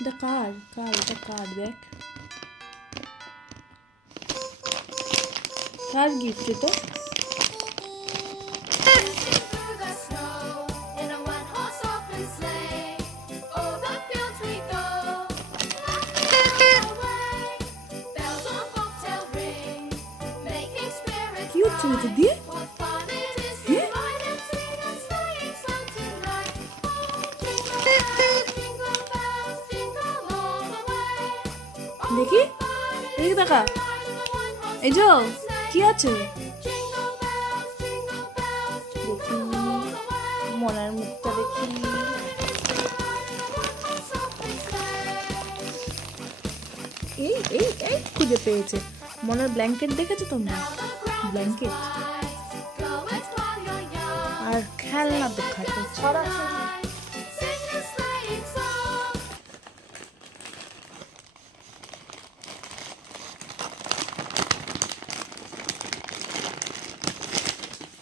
এটা কার কার এটা কার দেখ, কার গিফট এটা? কি হচ্ছে এটা দিয়ে? দেখি এদিকে দেখা, এই যে কি আছে দেখি, মনার মুখটা দেখি। এই এই এই খুঁজে পেয়েছে। মনার ব্ল্যাঙ্কেট দেখেছো তোমরা? ব্ল্যাঙ্কেট আর খেলনা তো খাটে ছড়াছড়ি।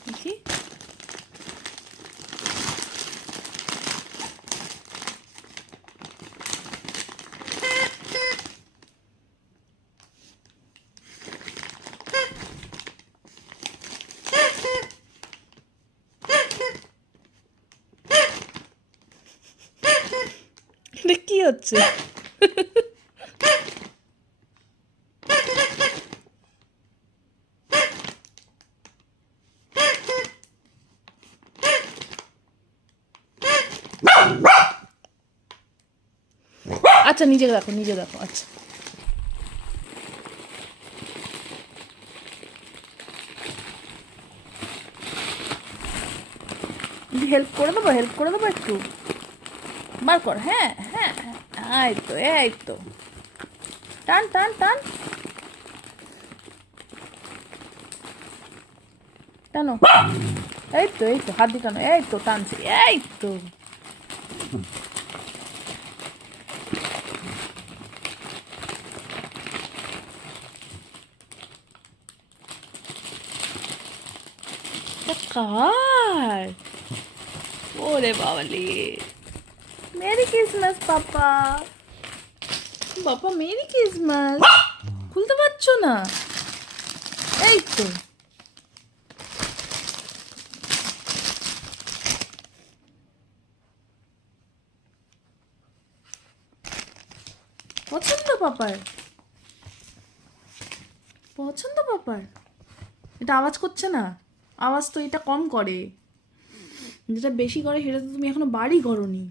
দেখি এটা কি হচ্ছে? আচ্ছা নিজে দেখো, নিজে দেখো। আচ্ছা হেল্প করে দেবো, হেল্প করে দেবো একটু, বার কর। হ্যাঁ হ্যাঁ এই তো, এই তো, টান টান টান টানো, এই তো, এই তো, হাত দিয়ে টানো, এই তো টানছি, এই তো। কার? ওরে বাবালি, মেরি ক্রিসমাস পাপা, বাবা মেরি ক্রিসমাস। খুলতে পারছো না? এই তো, পছন্দ পাপার, পছন্দ পাপার। এটা আওয়াজ করছে না? আওয়াজ তো এটা কম করে, যেটা বেশি করে সেটা তো তুমি এখনো বাড়ি করোনি।